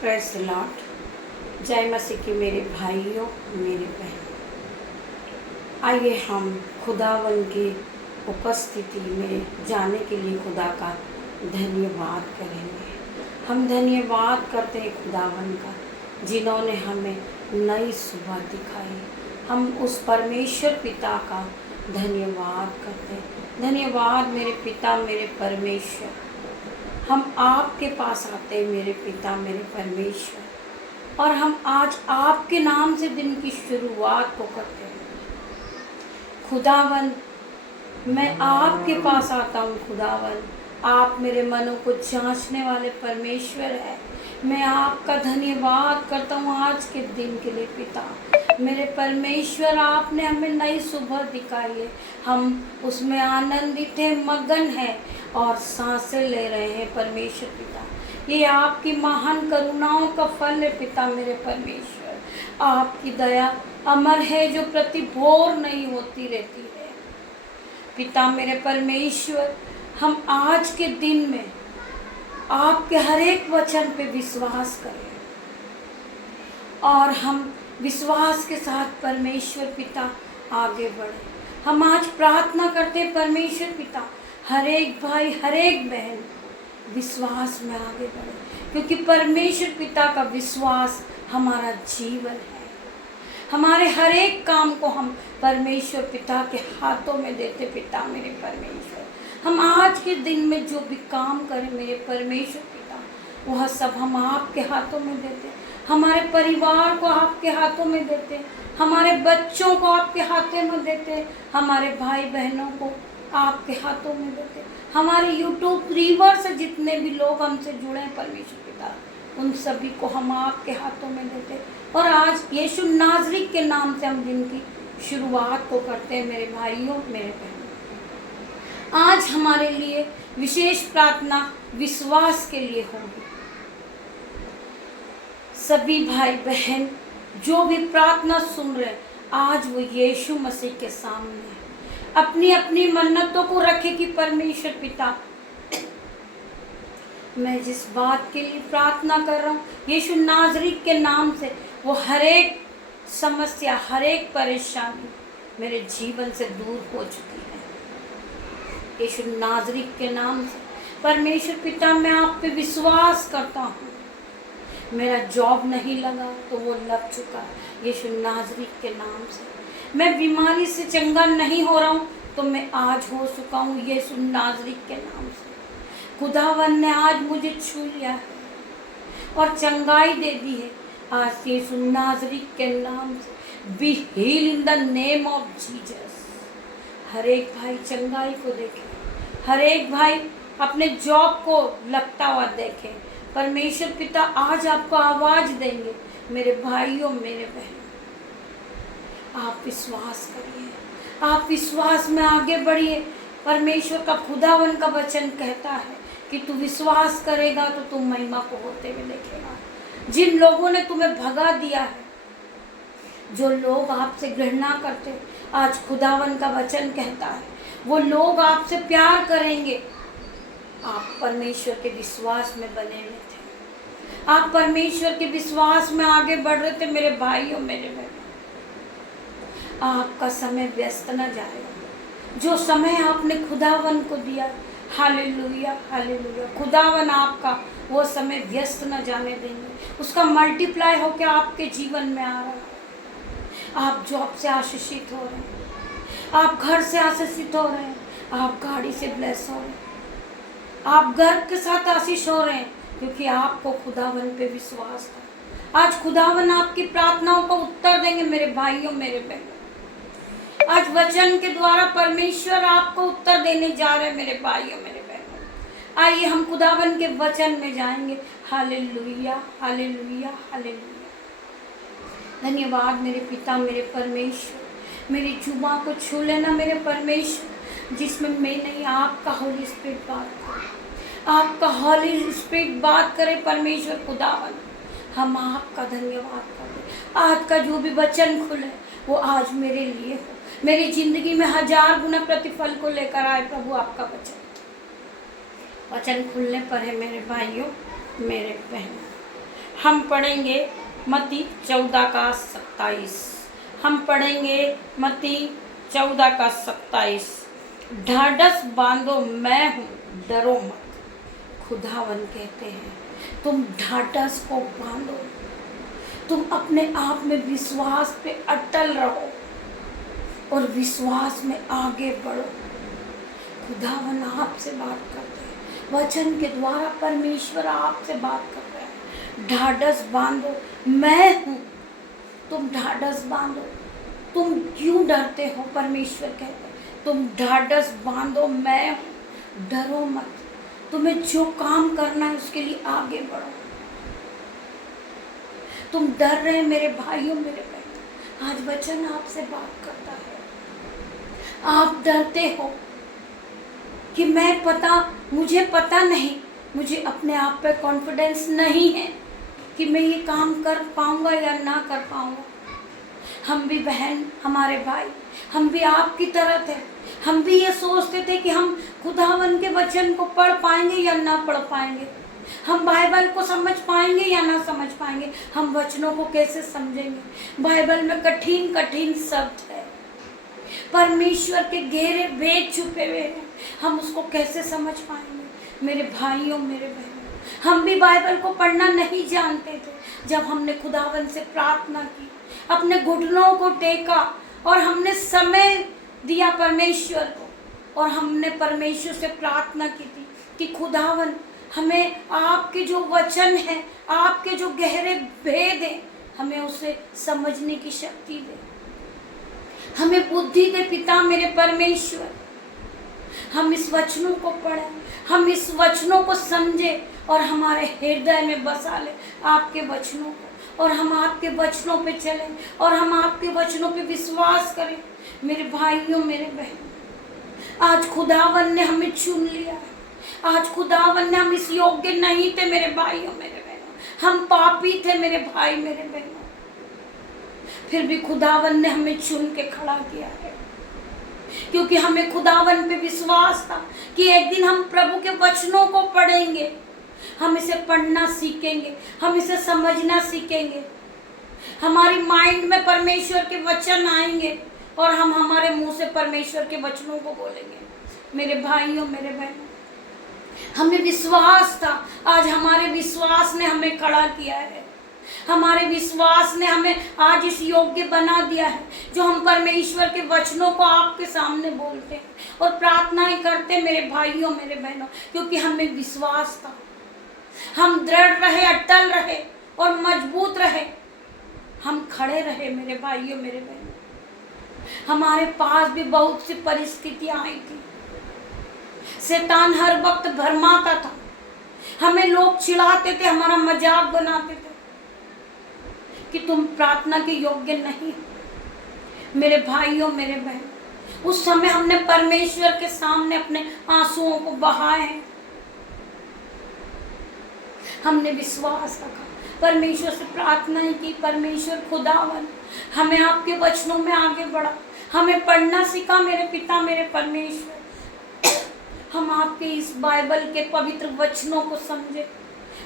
Praise the Lord. जय मसीह की मेरे भाइयों, मेरे बहनों, आइए हम खुदावन की उपस्थिति में जाने के लिए खुदा का धन्यवाद करेंगे। हम धन्यवाद करते हैं खुदावन का, जिन्होंने हमें नई सुबह दिखाई। हम उस परमेश्वर पिता का धन्यवाद करते हैं। धन्यवाद मेरे पिता, मेरे परमेश्वर। हम आपके पास आते हैं मेरे पिता, मेरे परमेश्वर, और हम आज आपके नाम से दिन की शुरुआत को करते हैं। खुदावन, मैं आपके पास आता हूँ। खुदावन, आप मेरे मनों को जांचने वाले परमेश्वर है। मैं आपका धन्यवाद करता हूँ आज के दिन के लिए पिता। मेरे परमेश्वर, आपने हमें नई सुबह दिखाई है। हम उसमें आनंदित हैं, मगन हैं और सांसें ले रहे हैं परमेश्वर पिता। ये आपकी महान करुणाओं का फल है पिता मेरे परमेश्वर। आपकी दया अमर है, जो प्रति भोर नहीं होती रहती है पिता मेरे परमेश्वर। हम आज के दिन में आपके हर एक वचन पे विश्वास करें और हम विश्वास के साथ परमेश्वर पिता आगे बढ़े। हम आज प्रार्थना करते हैं परमेश्वर पिता, हर एक भाई, हर एक बहन विश्वास में आगे बढ़े, क्योंकि परमेश्वर पिता का विश्वास हमारा जीवन है। हमारे हर एक काम को हम परमेश्वर पिता के हाथों में देते पिता मेरे परमेश्वर। हम आज के दिन में जो भी काम करें मेरे परमेश्वर पिता, वह सब हम आपके हाथों में देते। हमारे परिवार को आपके हाथों में देते, हमारे बच्चों को आपके हाथों में देते, हमारे भाई बहनों को आपके हाथों में देते, हमारे यूट्यूब व्यूअर्स से जितने भी लोग हमसे जुड़े हैं परमेश्वर पिता, उन सभी को हम आपके हाथों में देते। और आज यीशु नाज़री के नाम से हम दिन की शुरुआत को करते हैं मेरे भाइयों, मेरे बहनों। आज हमारे लिए विशेष प्रार्थना विश्वास के लिए होगी। सभी भाई बहन जो भी प्रार्थना सुन रहे हैं, आज वो यीशु मसीह के सामने अपनी अपनी मन्नतों को रखे कि परमेश्वर पिता, मैं जिस बात के लिए प्रार्थना कर रहा हूँ यीशु नाज़री के नाम से, वो हर एक समस्या, हर एक परेशानी मेरे जीवन से दूर हो चुकी है यीशु नाज़री के नाम से। परमेश्वर पिता, मैं आप पे विश्वास करता हूँ। मेरा जॉब नहीं लगा तो वो लग चुका यीशु नाज़री के नाम से। मैं बीमारी से चंगा नहीं हो रहा हूँ तो मैं आज हो चुका हूँ यीशु नाज़री के नाम से। खुदावन ने आज मुझे छू लिया है और चंगाई दे दी है आज यीशु नाज़री के नाम से। Be heal in the name of Jesus. हर एक भाई चंगाई को देखे, हर एक भाई अपने जॉब को लगता हुआ देखे। परमेश्वर पिता आज आपको आवाज़ देंगे मेरे भाइयों, मेरे बहनों। आप विश्वास करिए, आप विश्वास में आगे बढ़िए। परमेश्वर का खुदावन का वचन कहता है कि तू विश्वास करेगा तो तू महिमा को होते हुए देखेगा। जिन लोगों ने तुम्हें भगा दिया है, जो लोग आपसे घृणा करते, आज खुदावन का वचन कहता है वो लोग आपसे प्यार करेंगे। आप परमेश्वर के विश्वास में बने हुए थे, आप परमेश्वर के विश्वास में आगे बढ़ रहे थे मेरे भाइयों, मेरे बहनों। आपका समय व्यस्त न जाएगा। जो समय आपने खुदावन को दिया, हालेलुया हालेलुया, खुदावन आपका वो समय व्यस्त न जाने देंगे। उसका मल्टीप्लाई होकर आपके जीवन में आ रहा है। आप जॉब से आशीषित हो रहे हैं, आप घर से आशीषित हो रहे हैं, आप गाड़ी से ब्लेस हो रहे हैं, आप घर के साथ आशीष हो रहे हैं, क्योंकि आपको खुदावन पे विश्वास है। आज खुदावन आपकी प्रार्थनाओं का उत्तर देंगे मेरे भाइयों, मेरे बहनों। आज वचन के द्वारा परमेश्वर आपको उत्तर देने जा रहे हैं मेरे भाइयों, मेरे बहनों। आइए हम खुदावन के वचन में जाएंगे। Hallelujah hallelujah hallelujah. धन्यवाद मेरे पिता, मेरे परमेश्वर। मेरी जुबान को छू लेना मेरे परमेश्वर, जिसमें मैं नहीं, आपका होली स्पिरिट बात करे, आपका होली स्पिरिट बात करे परमेश्वर खुदावन। हम आपका धन्यवाद करें। आज का जो भी वचन खुले वो आज मेरे लिए हो, मेरी जिंदगी में 1000 गुना प्रतिफल को लेकर आए प्रभु आपका वचन खुलने पर है मेरे भाइयों, मेरे बहनों। हम पढ़ेंगे मत्ती 14:27। हम पढ़ेंगे मत्ती 14:27। ढाढ़स बांधो, मैं हूँ, डरो मत। खुदावन कहते हैं तुम ढाढ़स को बांधो, तुम अपने आप में विश्वास पे अटल रहो और विश्वास में आगे बढ़ो। खुदावन आपसे बात करते हैं, वचन के द्वारा परमेश्वर आपसे बात कर रहे हैं। ढाढ़स बांधो, मैं हूँ, तुम ढाढ़स बांधो। तुम क्यों डरते हो? परमेश्वर कहते हैं तुम ढाढ़स बांधो, मैं हूँ, डरो मत। तुम्हें जो काम करना है उसके लिए आगे बढ़ो। तुम डर रहे मेरे भाइयों मेरे बहनों, आज वचन आपसे बात करता है। आप डरते हो कि मुझे पता नहीं, मुझे अपने आप पे कॉन्फिडेंस नहीं है कि मैं ये काम कर पाऊंगा या ना कर पाऊंगा। हम भी बहन, हमारे भाई, हम भी आपकी तरह थे। हम भी ये सोचते थे कि हम खुदावन के वचन को पढ़ पाएंगे या ना पढ़ पाएंगे, हम बाइबल को समझ पाएंगे या ना समझ पाएंगे, हम वचनों को कैसे समझेंगे। बाइबल में कठिन कठिन शब्द है, परमेश्वर के गहरे भेद छुपे हुए हैं, हम उसको कैसे समझ पाएंगे। मेरे भाइयों मेरे बहनों, हम भी बाइबल को पढ़ना नहीं जानते थे। जब हमने खुदावन से प्रार्थना की, अपने घुटनों को टेका और हमने समय दिया परमेश्वर को, और हमने परमेश्वर से प्रार्थना की थी कि खुदावन हमें आपके जो वचन है, आपके जो गहरे भेद हैं, हमें उसे समझने की शक्ति दे, हमें बुद्धि दे पिता मेरे परमेश्वर। हम इस वचनों को पढ़ें, हम इस वचनों को समझे और हमारे हृदय में बसा ले आपके वचनों को, और हम आपके वचनों पे चलें और हम आपके वचनों पे विश्वास करें। मेरे भाइयों मेरे बहनों, आज खुदावन ने हमें चुन लिया है। आज खुदावन ने, हम इस योग्य नहीं थे मेरे भाइयों मेरे बहनों, हम पापी थे मेरे भाई मेरे बहनों, फिर भी खुदावन ने हमें चुन के खड़ा किया है, क्योंकि हमें खुदावन पे विश्वास था कि एक दिन हम प्रभु के वचनों को पढ़ेंगे, हम इसे पढ़ना सीखेंगे, हम इसे समझना सीखेंगे, हमारी माइंड में परमेश्वर के वचन आएंगे और हम हमारे मुंह से परमेश्वर के वचनों को बोलेंगे। मेरे भाइयों मेरे बहनों, हमें विश्वास था, आज हमारे विश्वास ने हमें खड़ा किया है, हमारे विश्वास ने हमें आज इस योग्य बना दिया है जो हम परमेश्वर के वचनों को आपके सामने बोलते हैं और प्रार्थनाएं करते हैं मेरे भाइयों मेरे बहनों, क्योंकि हमें विश्वास था। हम दृढ़ रहे, अटल रहे और मजबूत रहे, हम खड़े रहे मेरे भाइयों मेरे बहनों। हमारे पास भी बहुत सी परिस्थितियां आई थी, शैतान हर वक्त भरमाता था, हमें लोग चिढ़ाते थे, हमारा मजाक बनाते थे कि तुम प्रार्थना के योग्य नहीं हो। मेरे भाइयों मेरे बहन, उस समय हमने परमेश्वर के सामने अपने आंसुओं को बहाए हैं, हमने विश्वास रखा, परमेश्वर से प्रार्थनाएं की, परमेश्वर खुदावन हमें आपके वचनों में आगे बढ़ा, हमें पढ़ना सिखा मेरे पिता मेरे परमेश्वर, हम आपके इस बाइबल के पवित्र वचनों को समझे,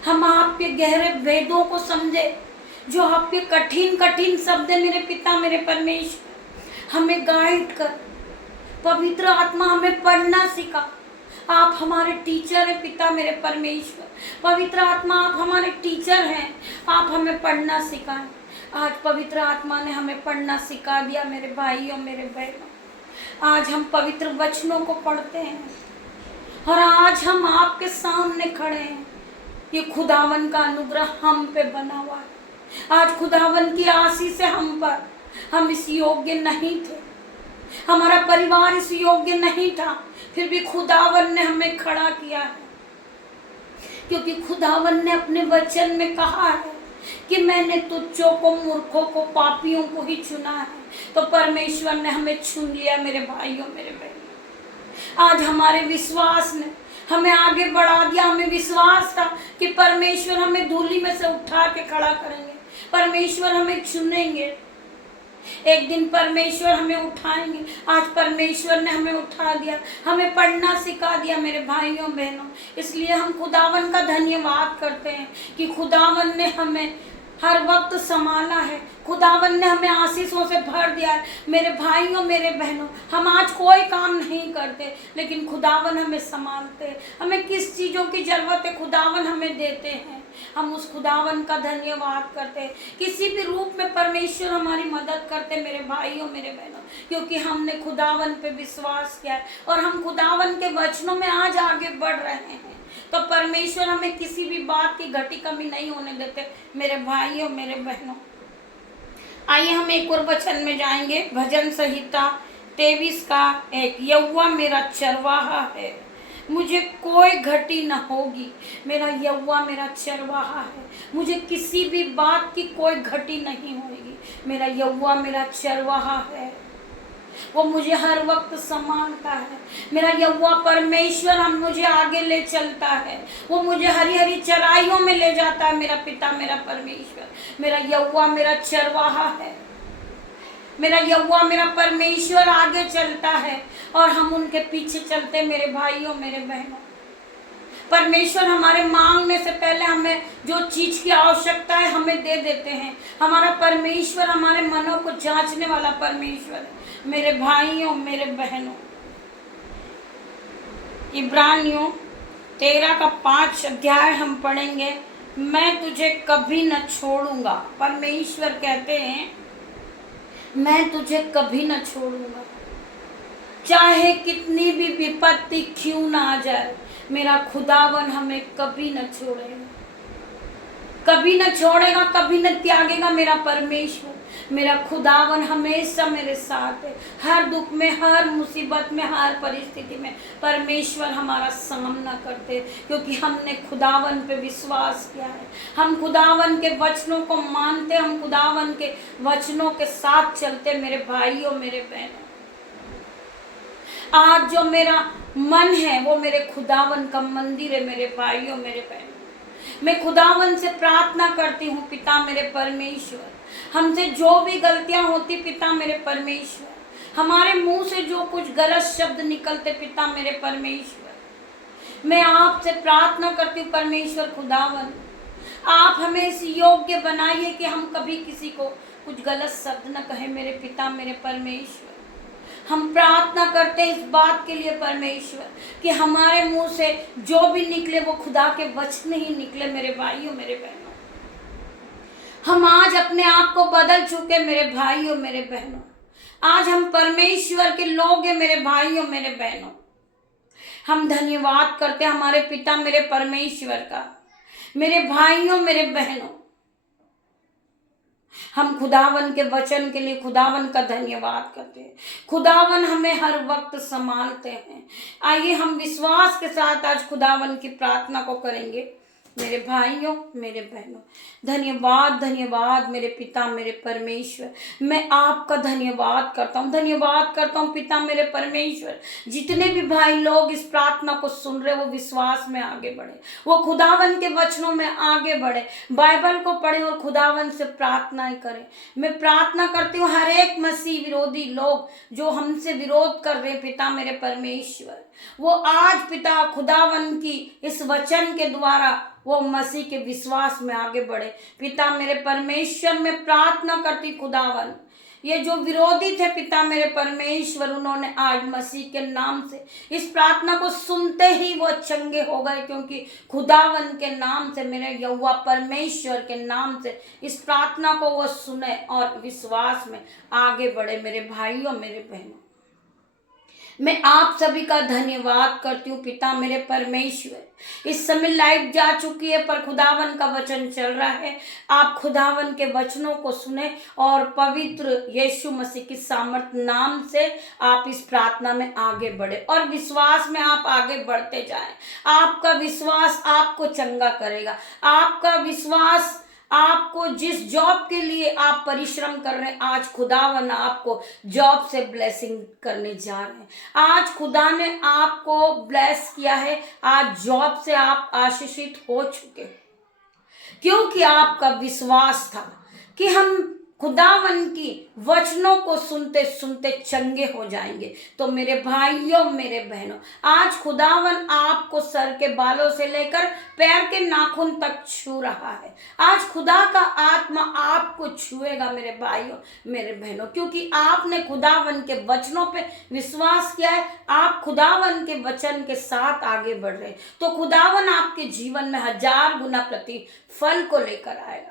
हम आपके गहरे वेदों को समझे, जो आपके कठिन कठिन शब्द है मेरे पिता मेरे परमेश्वर, हमें गाइड कर, पवित्र आत्मा हमें पढ़ना सिखा। आप हमारे टीचर हैं पिता मेरे परमेश्वर, पवित्र आत्मा आप हमारे टीचर हैं, आप हमें पढ़ना सिखाएं। आज पवित्र आत्मा ने हमें पढ़ना सिखा दिया मेरे भाइयों मेरे बहनों। आज हम पवित्र वचनों को पढ़ते हैं और आज हम आपके सामने खड़े हैं। ये खुदावन का अनुग्रह हम पे बना हुआ है, आज खुदावन की आशीष है हम पर। हम इस योग्य नहीं थे, हमारा परिवार इस योग्य नहीं था, फिर भी खुदावन ने हमें खड़ा किया है, क्योंकि खुदावन ने अपने वचन में कहा है कि मैंने तुच्छों को, मूर्खों को, पापियों को ही चुना है। तो परमेश्वर ने हमें चुन लिया मेरे भाइयों मेरे बहनों। आज हमारे विश्वास ने हमें आगे बढ़ा दिया। हमें विश्वास था कि परमेश्वर हमें धूली में से उठा के खड़ा करेंगे, परमेश्वर हमें चुनेंगे। एक दिन परमेश्वर हमें उठाएंगे। आज परमेश्वर ने हमें उठा दिया, हमें पढ़ना सिखा दिया मेरे भाइयों बहनों। इसलिए हम खुदावन का धन्यवाद करते हैं कि खुदावन ने हमें हर वक्त संभाला है, खुदावन ने हमें आशीषों से भर दिया है। मेरे भाइयों मेरे बहनों, हम आज कोई काम नहीं करते, लेकिन खुदावन हमें संभालते हैं। हमें किस चीज़ों की ज़रूरत है खुदावन हमें देते हैं, हम उस खुदावन का धन्यवाद करते हैं। किसी भी रूप में परमेश्वर हमारी मदद करते मेरे भाइयों मेरे बहनों, क्योंकि हमने खुदावन पे विश्वास किया है और हम खुदावन के वचनों में आज आगे बढ़ रहे हैं। तो परमेश्वर हमें किसी भी बात की घटी कमी नहीं होने देते मेरे भाइयों मेरे बहनों। आइए हम एक और वचन में जाएंगे, भजन संहिता 23 का 1। यहोवा मेरा चरवाहा है, मुझे कोई घटी न होगी। मेरा यहोवा मेरा चरवाहा है, मुझे किसी भी बात की कोई घटी नहीं होगी। मेरा यहोवा मेरा चरवाहा है, वो मुझे हर वक्त संभालता है। मेरा यहोवा परमेश्वर हम मुझे आगे ले चलता है, वो मुझे हरी हरी चराइयों में ले जाता है। मेरा पिता मेरा परमेश्वर, मेरा यहोवा मेरा चरवाहा है। मेरा यहोवा मेरा परमेश्वर आगे चलता है और हम उनके पीछे चलते मेरे भाइयों मेरे बहनों। परमेश्वर हमारे मांगने से पहले हमें जो चीज की आवश्यकता है हमें दे देते हैं। हमारा परमेश्वर हमारे मनों को जांचने वाला परमेश्वर है मेरे भाइयों मेरे बहनों। इब्रानियों 13 का 5 अध्याय हम पढ़ेंगे। मैं तुझे कभी न छोड़ूंगा। परमेश्वर कहते हैं मैं तुझे कभी न छोड़ूंगा, चाहे कितनी भी विपत्ति क्यों ना आ जाए। मेरा खुदावन हमें कभी न छोड़ेगा, कभी न छोड़ेगा, कभी न त्यागेगा। मेरा परमेश्वर मेरा खुदावन हमेशा मेरे साथ है। हर दुख में, हर मुसीबत में, हर परिस्थिति में परमेश्वर हमारा सामना करते, क्योंकि हमने खुदावन पे विश्वास किया है। हम खुदावन के वचनों को मानते, हम खुदावन के वचनों के साथ चलते मेरे भाइयों मेरे बहनों। आज जो मेरा मन है वो मेरे खुदावन का मंदिर है मेरे भाइयों मेरे बहनों। मैं खुदावन से प्रार्थना करती हूँ, पिता मेरे परमेश्वर, हमसे जो भी गलतियां होती पिता मेरे परमेश्वर, हमारे मुंह से जो कुछ गलत शब्द निकलते पिता मेरे परमेश्वर, मैं आपसे प्रार्थना करती हूँ परमेश्वर खुदावन, आप हमें इस योग्य बनाइए कि हम कभी किसी को कुछ गलत शब्द न कहें मेरे पिता मेरे परमेश्वर। हम प्रार्थना करते हैं इस बात के लिए परमेश्वर कि हमारे मुंह से जो भी निकले वो खुदा के वचन ही निकले मेरे भाइयों मेरे बहनों। हम आज अपने आप को बदल चुके मेरे भाइयों मेरे बहनों। आज हम परमेश्वर के लोग हैं मेरे भाइयों मेरे बहनों। हम धन्यवाद करते हैं हमारे पिता मेरे परमेश्वर का। मेरे भाइयों मेरे बहनों, हम खुदावन के वचन के लिए खुदावन का धन्यवाद करते हैं। खुदावन हमें हर वक्त संभालते हैं। आइए हम विश्वास के साथ आज खुदावन की प्रार्थना को करेंगे मेरे भाइयों मेरे बहनों। धन्यवाद धन्यवाद मेरे पिता मेरे परमेश्वर, मैं आपका धन्यवाद करता हूँ, धन्यवाद करता हूँ पिता मेरे परमेश्वर। जितने भी भाई लोग इस प्रार्थना को सुन रहे वो विश्वास में आगे बढ़े, वो खुदावन के वचनों में आगे बढ़े, बाइबल को पढ़े और खुदावन से प्रार्थनाएं करें। मैं प्रार्थना करती हूँ हर एक मसीह विरोधी लोग जो हमसे विरोध कर रहे पिता मेरे परमेश्वर, वो आज पिता खुदावन की इस वचन के द्वारा वो मसीह के विश्वास में आगे बढ़े। पिता मेरे परमेश्वर में प्रार्थना करती खुदावन, ये जो विरोधी थे पिता मेरे परमेश्वर, उन्होंने आज मसीह के नाम से इस प्रार्थना को सुनते ही वो चंगे हो गए, क्योंकि खुदावन के नाम से, मेरे यहोवा परमेश्वर के नाम से इस प्रार्थना को वो सुने और विश्वास में आगे बढ़े। मेरे भाइयों मेरे बहनों, मैं आप सभी का धन्यवाद करती हूँ पिता मेरे परमेश्वर। इस समय लाइट जा चुकी है पर खुदावन का वचन चल रहा है। आप खुदावन के वचनों को सुने और पवित्र यीशु मसीह की सामर्थ नाम से आप इस प्रार्थना में आगे बढ़े और विश्वास में आप आगे बढ़ते जाएं। आपका विश्वास आपको चंगा करेगा। आपका विश्वास आपको जिस जॉब के लिए आप परिश्रम कर रहे हैं, आज खुदावन आपको जॉब से ब्लेसिंग करने जा रहे हैं। आज खुदा ने आपको ब्लेस किया है, आज जॉब से आप आशीषित हो चुके, क्योंकि आपका विश्वास था कि हम खुदावन की वचनों को सुनते सुनते चंगे हो जाएंगे। तो मेरे भाइयों, मेरे बहनों, आज खुदावन आपको सर के बालों से लेकर पैर के नाखून तक छू रहा है। आज खुदा का आत्मा आपको छुएगा मेरे भाइयों, मेरे बहनों, क्योंकि आपने खुदावन के वचनों पे विश्वास किया है। आप खुदावन के वचन के साथ आगे बढ़ रहे हैं, तो खुदावन आपके जीवन में 1000 गुना प्रतिफल को लेकर आएगा।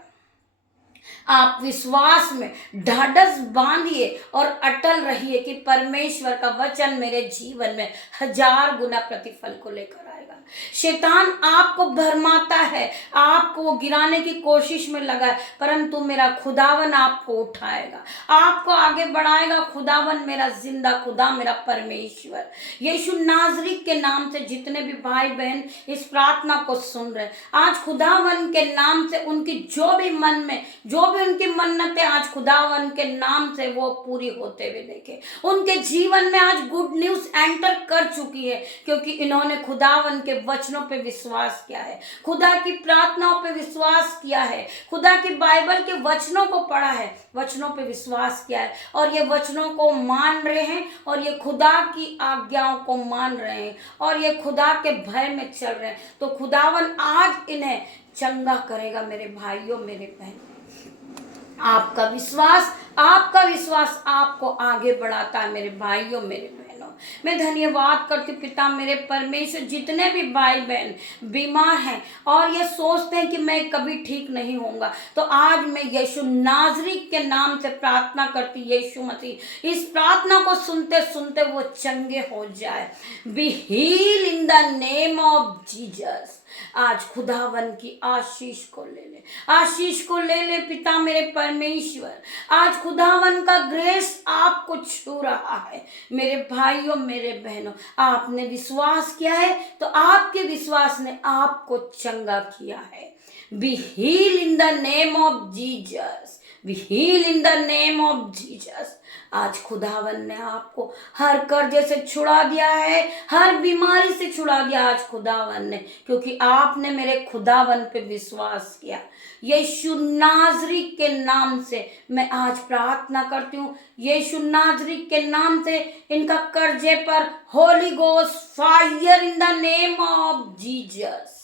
आप विश्वास में ढाढ़स बांधिए और अटल रहिए कि परमेश्वर का वचन मेरे जीवन में 1000 गुना प्रतिफल को लेकर आएगा। शैतान आपको भरमाता है, आपको वो गिराने की कोशिश में लगा है, परंतु मेरा खुदावन आपको उठाएगा, आपको आगे बढ़ाएगा। खुदावन मेरा जिंदा खुदा, मेरा परमेश्वर। यीशु नाज़री के नाम से जितने भी भाई बहन इस प्रार्थना को सुन रहे हैं, आज खुदावन के नाम से उनकी जो भी मन में जो भी उनकी मन्नतें आज खुदावन के नाम से वो पूरी होते हुए देखे। उनके जीवन में आज गुड न्यूज एंटर कर चुकी है, क्योंकि इन्होंने खुदावन के वचनों पे विश्वास किया है, खुदा की प्रार्थनाओं पे विश्वास किया है, खुदा की बाइबल के वचनों को पढ़ा है, वचनों पे विश्वास किया है, और ये वचनों को मान रहे हैं, और ये खुदा की आज्ञाओं को मान रहे हैं, और ये खुदा के भय में चल रहे हैं। तो खुदावन आज इन्हें चंगा करेगा मेरे भाइयों, मेरे बहनों। आपका विश्वास आपको आगे बढ़ाता है मेरे भाइयों, मेरे बहनों। मैं धन्यवाद करती हूँ पिता मेरे परमेश्वर, जितने भी भाई बहन बीमार हैं और ये सोचते हैं कि मैं कभी ठीक नहीं होऊंगा, तो आज मैं यीशु नाज़री के नाम से प्रार्थना करती, यीशु मसीह इस प्रार्थना को सुनते सुनते वो चंगे हो जाए। Be heal in the name of Jesus. आज खुदावन की आशीष को ले ले, आशीष को ले ले पिता मेरे परमेश्वर। आज खुदावन का ग्रेस आपको छू रहा है मेरे भाइयों, मेरे बहनों। आपने विश्वास किया है तो आपके विश्वास ने आपको चंगा किया है। Be heal in the name of Jesus, be heal in the name of Jesus. आज खुदावन ने आपको हर कर्जे से छुड़ा दिया है, हर बीमारी से छुड़ा दिया आज खुदावन ने, क्योंकि आपने मेरे खुदावन पे विश्वास किया। यीशु नाज़री के नाम से मैं आज प्रार्थना करती हूँ, यीशु नाज़री के नाम से इनका कर्जे पर holy ghost fire in the name of Jesus.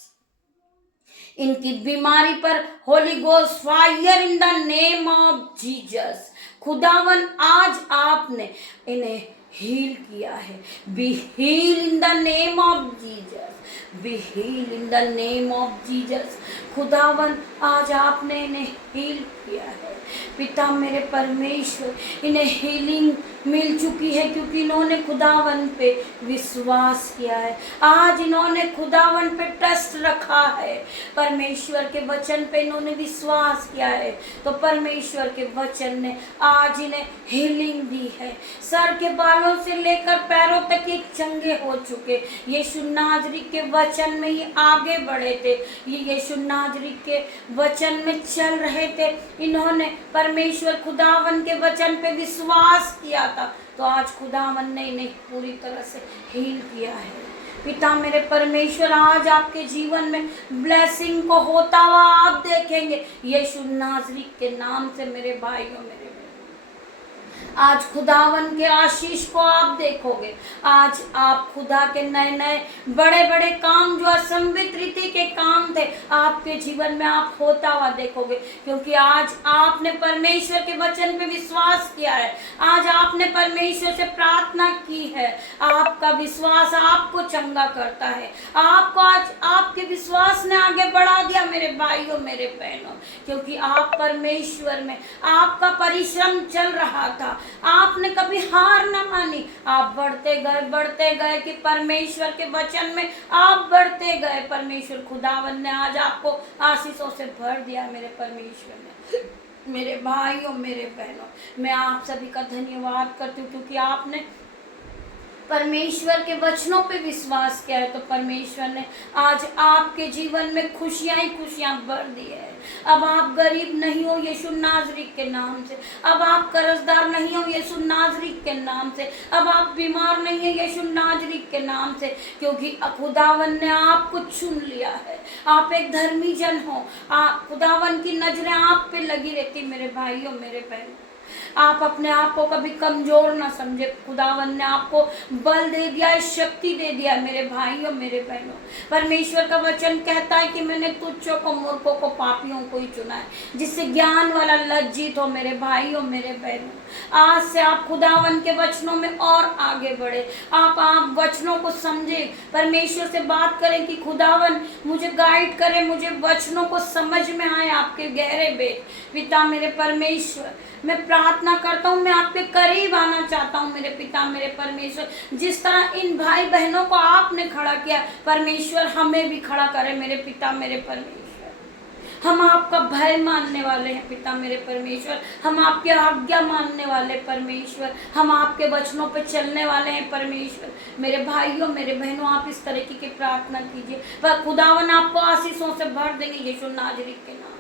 इनकी बीमारी पर holy ghost fire in the name of Jesus. खुदावन आज आपने इन्हें हील किया है। Be heal in the name of Jesus, be heal in the name of Jesus. खुदावन आज आपने इन्हें हील किया है पिता मेरे परमेश्वर। इन्हें हीलिंग मिल चुकी है क्योंकि इन्होंने खुदावन पे विश्वास किया है। आज इन्होंने खुदावन पे ट्रस्ट रखा है, परमेश्वर के वचन पे इन्होंने विश्वास किया है, तो परमेश्वर के वचन ने आज इन्हें हीलिंग दी है। सर के बालों से लेकर पैरों तक ये चंगे हो चुके। यीशु नाज़री के वचन में ये आगे बढ़े थे, ये यीशु नाज़री के वचन में चल रहे थे। इन्होंने परमेश्वर खुदावन के वचन पे विश्वास किया था, तो आज खुदावन ने इन्हें पूरी तरह से हील किया है। पिता मेरे परमेश्वर, आज आपके जीवन में ब्लेसिंग को होता हुआ आप देखेंगे यीशु नाज़री के नाम से मेरे भाइयों, मेरे आज खुदावन के आशीष को आप देखोगे। आज आप खुदा के नए नए बड़े बड़े काम, जो असंभित रीति के काम थे, आपके जीवन में आप होता हुआ देखोगे, क्योंकि आज आपने परमेश्वर के वचन पे विश्वास किया है। आज आपने परमेश्वर से प्रार्थना की है। आपका विश्वास आपको चंगा करता है। आपको आज आपके विश्वास ने आगे बढ़ा दिया मेरे भाइयों, मेरे बहनों, क्योंकि आप परमेश्वर में आपका परिश्रम चल रहा था। आपने कभी हार न मानी, आप बढ़ते गए कि परमेश्वर के वचन में आप बढ़ते गए। परमेश्वर खुदावन ने आज आपको आशीषों से भर दिया मेरे परमेश्वर ने। मेरे भाइयों, मेरे बहनों, मैं आप सभी का धन्यवाद करती हूँ, क्योंकि आपने परमेश्वर के वचनों पे विश्वास किया है तो परमेश्वर ने आज आपके जीवन में खुशियां ही खुशियां भर दी है। अब आप गरीब नहीं हो यीशु नाज़री के नाम से। अब आप कर्जदार नहीं हो यीशु नाज़री के नाम से। अब आप बीमार नहीं है यीशु नाज़री के नाम से, क्योंकि खुदावन ने आपको चुन लिया है। आप एक धर्मी जन हो। खुदावन की नजरें आप पे लगी रहती मेरे भाइयों मेरे बहनों। आप अपने आप को कभी कमजोर ना समझे। खुदावन ने आपको बल दे दिया है, शक्ति दे दिया मेरे भाइयों मेरे बहनों। परमेश्वर का वचन कहता है कि मैंने तुच्छों को मूर्खों को पापियों को ही चुना है, जिससे ज्ञान वाला लज्जित हो मेरे भाइयों मेरे बहनों। आज से आप खुदावन के वचनों में और आगे बढ़े। आप वचनों को समझे, परमेश्वर से बात करें कि खुदावन मुझे गाइड करे, मुझे वचनों को समझ में आए आपके गहरे भेद। पिता मेरे परमेश्वर, मैं प्रार्थना करता हूँ, मैं आपके करीब आना चाहता हूँ मेरे पिता मेरे परमेश्वर। जिस तरह इन भाई बहनों को आपने खड़ा किया, परमेश्वर हमें भी खड़ा करे मेरे पिता मेरे परमेश्वर। हम आपका भय मानने वाले हैं पिता मेरे परमेश्वर। हम आपकी आज्ञा मानने वाले परमेश्वर। हम आपके वचनों पे चलने वाले हैं परमेश्वर। मेरे भाइयों मेरे बहनों, आप इस तरीके की प्रार्थना कीजिए, पर खुदावन आपको आशीषों से भर देंगे यीशु नाज़री के नाम।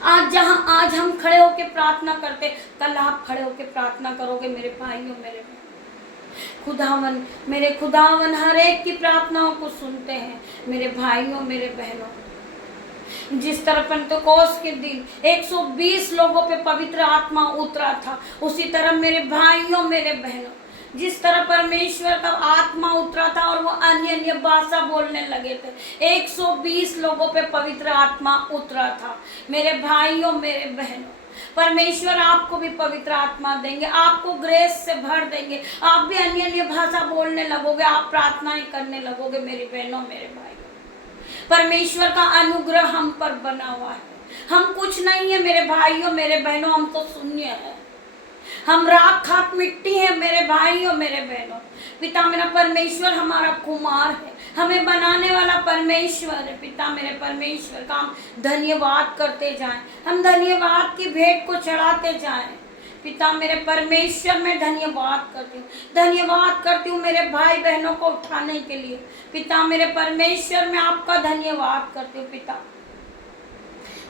आज हम खड़े होकर प्रार्थना करते, कल आप खड़े होकर प्रार्थना करोगे मेरे भाइयों मेरे बहनों। खुदावन मेरे खुदावन हर एक की प्रार्थनाओं को सुनते हैं मेरे भाइयों मेरे बहनों। जिस तरह पेंतकोस्त के दिन 120 लोगों पे पवित्र आत्मा उतरा था, उसी तरह मेरे भाइयों मेरे बहनों, जिस तरह परमेश्वर का आत्मा उतरा था और वो अन्य अन्य भाषा बोलने लगे थे, 120 लोगों पे पवित्र आत्मा उतरा था मेरे भाइयों मेरे बहनों। परमेश्वर आपको भी पवित्र आत्मा देंगे, आपको ग्रेस से भर देंगे। आप भी अन्य अन्य भाषा बोलने लगोगे, आप प्रार्थनाएं करने लगोगे मेरी बहनों मेरे भाइयों। परमेश्वर का अनुग्रह हम पर बना हुआ है। हम कुछ नहीं है मेरे भाइयों मेरे बहनों, हम तो शून्य है। हम राख खाक मिट्टी है मेरे भाइयों मेरे बहनों। पिता मेरा परमेश्वर हमारा कुमार है, हमें बनाने वाला परमेश्वर है। पिता मेरे परमेश्वर का हम धन्यवाद करते जाएं, हम धन्यवाद की भेंट को चढ़ाते जाएं। पिता मेरे परमेश्वर मैं धन्यवाद करती हूँ मेरे भाई बहनों को उठाने के लिए। पिता मेरे परमेश्वर मैं आपका धन्यवाद करती हूँ पिता।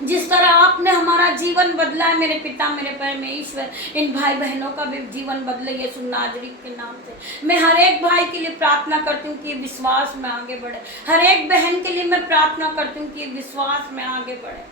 जिस तरह आपने हमारा जीवन बदला है मेरे पिता मेरे परमेश्वर, इन भाई बहनों का भी जीवन बदले यीशु नाज़री के नाम से। मैं हर एक भाई के लिए प्रार्थना करती हूँ कि विश्वास में आगे बढ़े। हर एक बहन के लिए मैं प्रार्थना करती हूँ कि विश्वास में आगे बढ़े।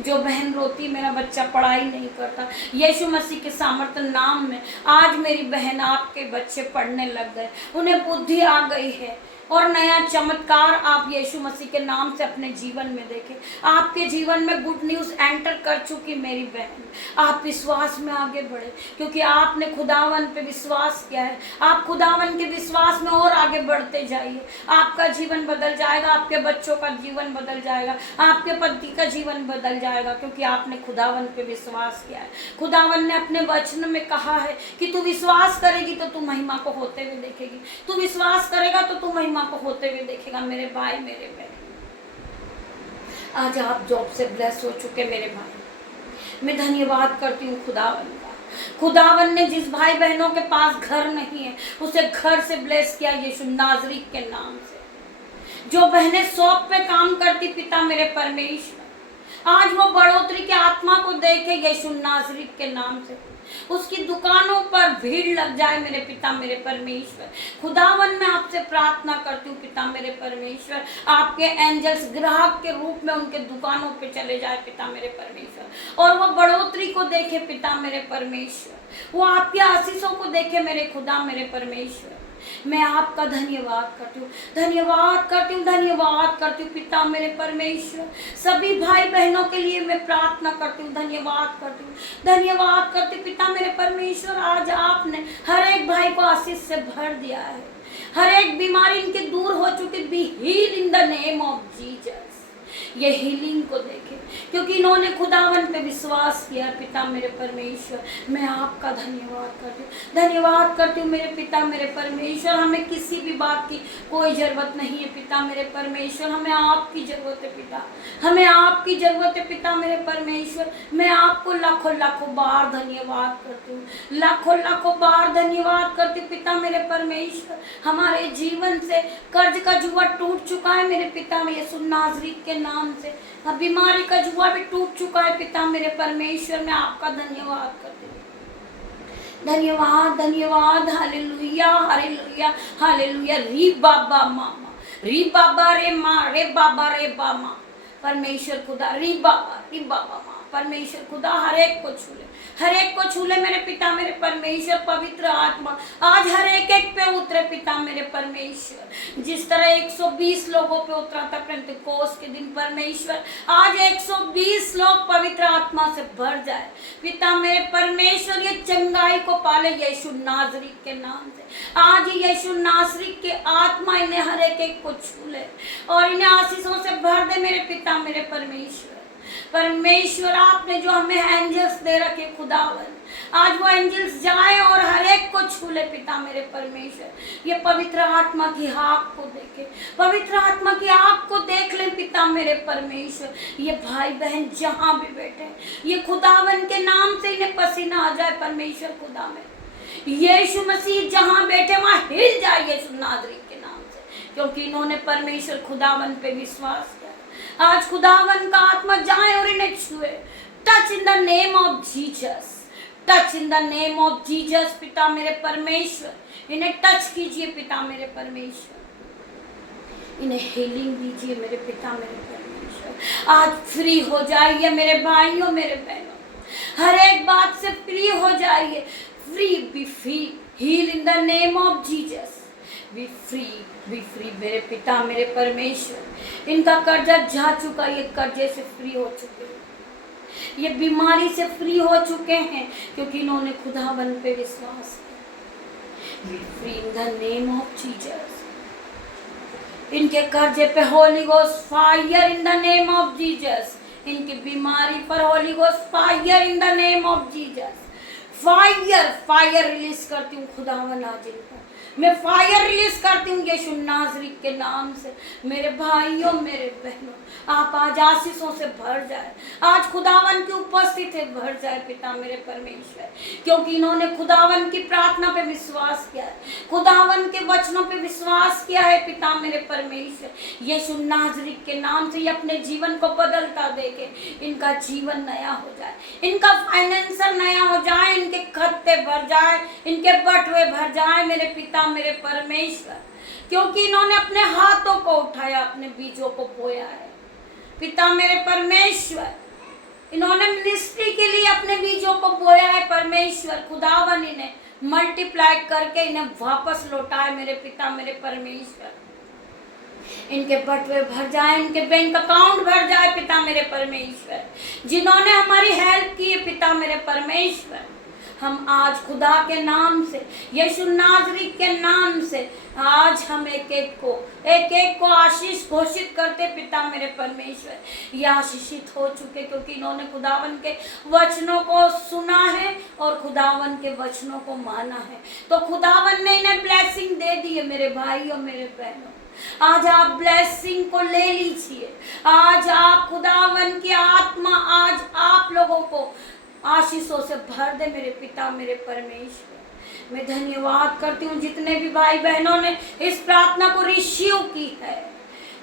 जो बहन रोती मेरा बच्चा पढ़ाई नहीं करता, यीशु मसीह के सामर्थ्य नाम में आज मेरी बहन आपके बच्चे पढ़ने लग गए, उन्हें बुद्धि आ गई है और नया चमत्कार आप यीशु मसीह के नाम से अपने जीवन में देखें। आपके जीवन में गुड न्यूज़ एंटर कर चुकी मेरी बहन। आप विश्वास में आगे बढ़े, क्योंकि आपने खुदावन पे विश्वास किया है। आप खुदावन के विश्वास में और आगे बढ़ते जाइए। आपका जीवन बदल जाएगा, आपके बच्चों का जीवन बदल जाएगा, आपके पति का जीवन बदल जाएगा, क्योंकि आपने खुदावन पे विश्वास किया है। खुदावन ने अपने वचन में कहा है कि तू विश्वास करेगी तो तू महिमा को होते हुए देखेगी, तू विश्वास करेगा तो तू महिमा को होते हुए देखेगा मेरे भाई मेरे बहन। आज आप जॉब से ब्लेस हो चुके मेरे भाई। मैं धन्यवाद करती हूँ खुदावन का। खुदावन ने जिस भाई बहनों के पास घर नहीं है उसे घर से ब्लेस किया यीशु नाज़री के नाम से। जो बहनें शॉप पे काम करती पिता मेरे परमेश्वर, आज वो बढ़ोतरी की आत्मा को देखे यीशु नाज़री के नाम से। उसकी दुकानों पर भीड़ लग जाए मेरे पिता मेरे परमेश्वर। खुदावन मैं आपसे प्रार्थना करती हूँ पिता मेरे परमेश्वर, आपके एंजल्स ग्राहक के रूप में उनके दुकानों पे चले जाए पिता मेरे परमेश्वर, और वो बढ़ोतरी को देखे पिता मेरे परमेश्वर। वो आपके आशीषों को देखे मेरे खुदा मेरे परमेश्वर। मैं आपका धन्यवाद करती हूँ, धन्यवाद करती हूँ, धन्यवाद करती हूँ पिता मेरे परमेश्वर। सभी भाई बहनों के लिए मैं प्रार्थना करती हूँ, धन्यवाद करती हूँ, धन्यवाद करती हूँ पिता मेरे परमेश्वर। आज आपने हर एक भाई को आशीष से भर दिया है। हर एक बीमारी इनकी दूर हो चुकी, be heal in the name of Jesus. ये हीलिंग को देखें, क्योंकि इन्होंने खुदावन पे विश्वास किया। पिता मेरे परमेश्वर, मैं आपका धन्यवाद करती हूँ, धन्यवाद करती हूँ मेरे पिता मेरे परमेश्वर। हमें किसी भी बात की कोई ज़रूरत नहीं है पिता मेरे परमेश्वर, हमें आपकी ज़रूरत है पिता, हमें आपकी ज़रूरत है पिता मेरे परमेश्वर। मैं आपको लाखों लाखों बार धन्यवाद करती हूँ, लाखों लाखों बार धन्यवाद करती हूँ पिता मेरे परमेश्वर। हमारे जीवन से कर्ज का जुआ टूट चुका है मेरे पिता में यीशु नाज़रीत के नाम से। अब बीमारी का जुआ भी टूट चुका है पिता मेरे परमेश्वर। मैं आपका धन्यवाद करती हूँ, धन्यवाद धन्यवाद। Hallelujah hallelujah hallelujah. री बाबा मामा, री बाबा रे माँ, रे बाबा रे बामा। परमेश्वर खुदा, री बाबा माँ। परमेश्वर खुदा हर एक को छू ले, हर एक को छू ले मेरे पिता मेरे परमेश्वर। पवित्र आत्मा आज हर एक एक पे उतरे पिता मेरे परमेश्वर। जिस तरह 120 लोगों पे उतरा था पेंटेकोस्त के दिन परमेश्वर, आज 120 लोग पवित्र आत्मा से भर जाए पिता मेरे परमेश्वर। ये चंगाई को पाले यीशु नाज़रीत के नाम से। आज यीशु नाज़रीत के आत्मा इन्हें हर एक एक को छू ले और इन्हें आशीषों से भर दे मेरे पिता मेरे परमेश्वर। परमेश्वर आपने जो हमें एंजल्स दे रखे खुदावन, आज वो एंजल्स जाएं और हर एक को छू ले पिता मेरे परमेश्वर। ये पवित्र आत्मा की आँख को देखे, पवित्र आत्मा की आँख को देख ले पिता मेरे परमेश्वर। ये भाई बहन जहाँ भी बैठे, ये खुदावन के नाम से इन्हें पसीना आ जाए परमेश्वर। खुदा में यीशु मसीह जहाँ बैठे वहाँ हिल जाए यीशु नाज़रीत के नाम से, क्योंकि इन्होंने परमेश्वर खुदावन पे विश्वास किया। आज खुदावन का आत्मा जाए और इन्हें छुए। Touch in the name of Jesus, touch in the name of Jesus पिता मेरे परमेश्वर। इन्हें टच कीजिए पिता मेरे परमेश्वर, इन्हें हीलिंग दीजिए मेरे पिता मेरे परमेश्वर। आज फ्री हो जाइए मेरे भाइयों मेरे बहनों, हर एक बात से फ्री हो जाइए। Free, be free, heal in the name of Jesus. Be free मेरे पिता मेरे परमेश्वर। इनका कर्जा जा चुका, ये कर्जे से फ्री हो चुके हैं, ये बीमारी से फ्री हो चुके हैं, क्योंकि इन्होंने खुदावन पे विश्वास किया। B free in the name of Jesus. इनके कर्जे पे Holi ghost fire in the name of Jesus. इनकी बीमारी पर holy ghost fire in the name of Jesus. Fire fire release करती हूँ खुदावन आज इन पर। मैं फायर रिलीज करती हूँ यीशु नाज़रीत के नाम से। मेरे भाइयों मेरे बहनों, आप आज आशीषों से भर जाए, आज खुदावन की उपस्थिति भर जाए पिता मेरे परमेश्वर, क्योंकि इन्होंने खुदावन की प्रार्थना पे विश्वास किया है, खुदावन के वचनों पे विश्वास किया है पिता मेरे परमेश्वर। यीशु नाज़रीत के नाम से ये अपने जीवन को बदलता देखे, इनका जीवन नया हो जाए, इनका फाइनेंशियल नया हो जाए, इनके खाते भर जाए, इनके बटुए भर जाए मेरे पिता मेरे परमेश्वर, क्योंकि इन्होंने अपने हाथों को उठाया, अपने बीजों को बोया है पिता मेरे परमेश्वर। इन्होंने मिनिस्ट्री के लिए अपने बीजों को बोया है परमेश्वर। खुदावन इन्हें मल्टीप्लाई करके इन्हें वापस लौटाए मेरे पिता मेरे परमेश्वर। इनके बटुए भर जाए, इनके बैंक अकाउंट भर जाए पिता मेरे परमेश्वर। जिन्होंने हमारी हेल्प की है पिता मेरे परमेश्वर, हम आज खुदा के नाम से, यीशु नाज़रीत के नाम से, आज हम एक एक को आशीष घोषित करते पिता मेरे परमेश्वर। ये आशीषित हो चुके, क्योंकि इन्होंने खुदावन के वचनों को सुना है और खुदावन के वचनों को माना है, तो खुदावन ने इन्हें ब्लेसिंग दे दी है मेरे भाई और मेरे बहनों। आज आप ब्लेसिंग को ले लीजिए। आज आप खुदावन की आत्मा आज आप लोगों को आशीषों से भर दे मेरे पिता मेरे परमेश्वर। मैं धन्यवाद करती हूँ जितने भी भाई बहनों ने इस प्रार्थना को रिसीव की है,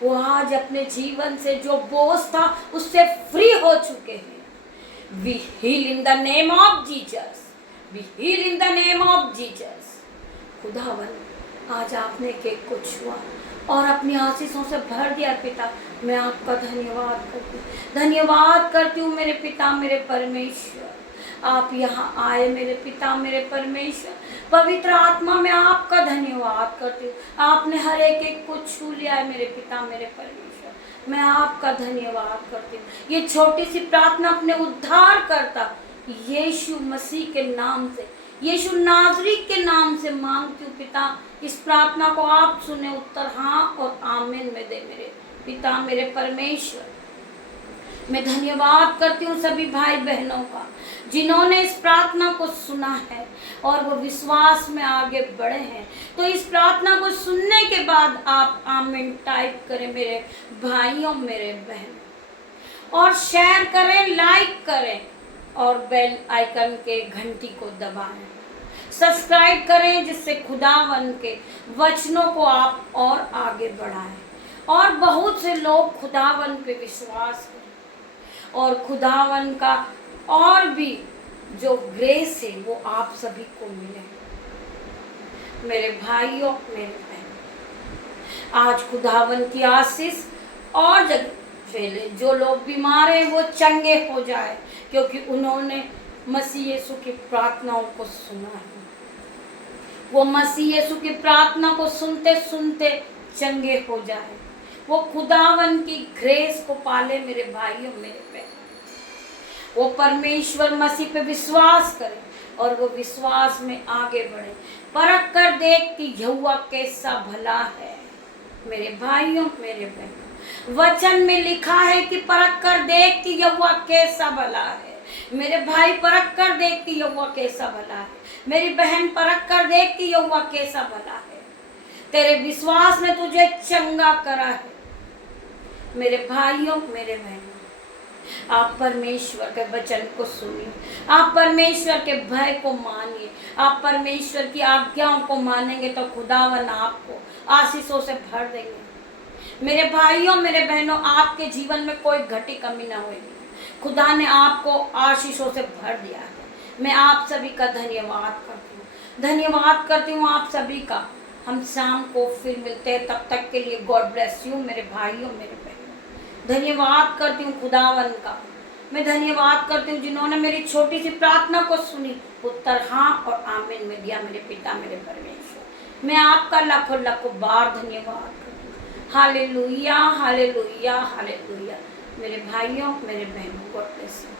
वो आज अपने जीवन से जो बोझ था उससे फ्री हो चुके हैं। We heal in the name of Jesus, we heal in the name of Jesus. खुदावन आज आपने केक को छुआ और अपनी आशीषों से भर दिया पिता, मैं आपका धन्यवाद करती हूँ, धन्यवाद करती हूँ मेरे पिता मेरे परमेश्वर। आप यहाँ आए मेरे पिता मेरे परमेश्वर, पवित्र आत्मा में आपका धन्यवाद करती हूँ। आपने हर एक को छू लिया है मेरे पिता मेरे परमेश्वर, मैं आपका धन्यवाद करती हूँ। ये छोटी सी प्रार्थना अपने उद्धार करता यीशु मसीह के नाम से, यीशु नाज़रीत के नाम से मांगती हूँ पिता। इस प्रार्थना को आप सुने, उत्तर हाँ और आमीन में दे मेरे पिता मेरे परमेश्वर। मैं धन्यवाद करती हूँ सभी भाई बहनों का जिन्होंने इस प्रार्थना को सुना है और वो विश्वास में आगे बढ़े हैं। तो इस प्रार्थना को सुनने के बाद आप आमीन टाइप करें मेरे भाइयों मेरे बहनों, और शेयर करें, लाइक करें और बेल आइकन के घंटी को दबाएं, सब्सक्राइब करें, जिससे खुदावन के वचनों को आप और आगे बढ़ाएं और बहुत से लोग खुदावन पे विश्वास करें और खुदावन का और भी जो ग्रेस है वो आप सभी को मिले। मेरे भाइयों मेरे बहनों, आज खुदावन की आशीष और जगह फैले। जो लोग बीमार हैं वो चंगे हो जाए, क्योंकि उन्होंने मसीह यीशु की प्रार्थनाओं को सुना है। वो मसीह यीशु की प्रार्थना को सुनते सुनते चंगे हो जाए, वो खुदावन की ग्रेस को पाले। मेरे भाइयों मेरे बहनों, वो परमेश्वर मसीह पे विश्वास करे और वो विश्वास में आगे बढ़े। परख कर देख कि यहोवा कैसा भला है। मेरे भाइयों मेरे बहनों, वचन में लिखा है कि परख कर देख कि यहोवा कैसा भला है। मेरे भाई परख कर देख कि यहोवा कैसा भला है। मेरी बहन परख कर देख कि यहोवा कैसा भला है। तेरे विश्वास ने तुझे चंगा करा है। मेरे भाइयों मेरे बहनों, आप परमेश्वर के वचन को सुनिए, आप परमेश्वर के भय को मानिए, आप परमेश्वर की आज्ञाओं को मानेंगे तो खुदावन आपको आशीषों से भर देंगे। मेरे भाइयों मेरे बहनों, आपके जीवन में कोई घटी कमी ना होगी। खुदा ने आपको आशीषों से भर दिया है। मैं आप सभी का धन्यवाद करती हूँ, धन्यवाद करती हूँ आप सभी का। हम शाम को फिर मिलते हैं, तब तक के लिए गॉड ब्लेस यू मेरे भाइयों मेरे बहनों। धन्यवाद करती हूँ खुदावन का। मैं धन्यवाद करती हूँ जिन्होंने मेरी छोटी सी प्रार्थना को सुनी, उत्तर हाँ और आमीन में दिया। मेरे पिता मेरे परमेश्वर, मैं आपका लाखों लाखों बार धन्यवाद करती हूँ। Hallelujah hallelujah hallelujah. मेरे भाइयों मेरे बहनों, गॉड ब्लेस यू।